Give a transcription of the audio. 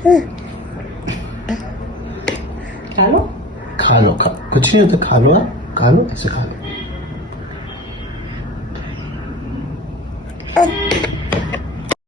खा लो. खा लो, कुछ नहीं होता, खा लो आप, खा लो, ऐसे खा लो.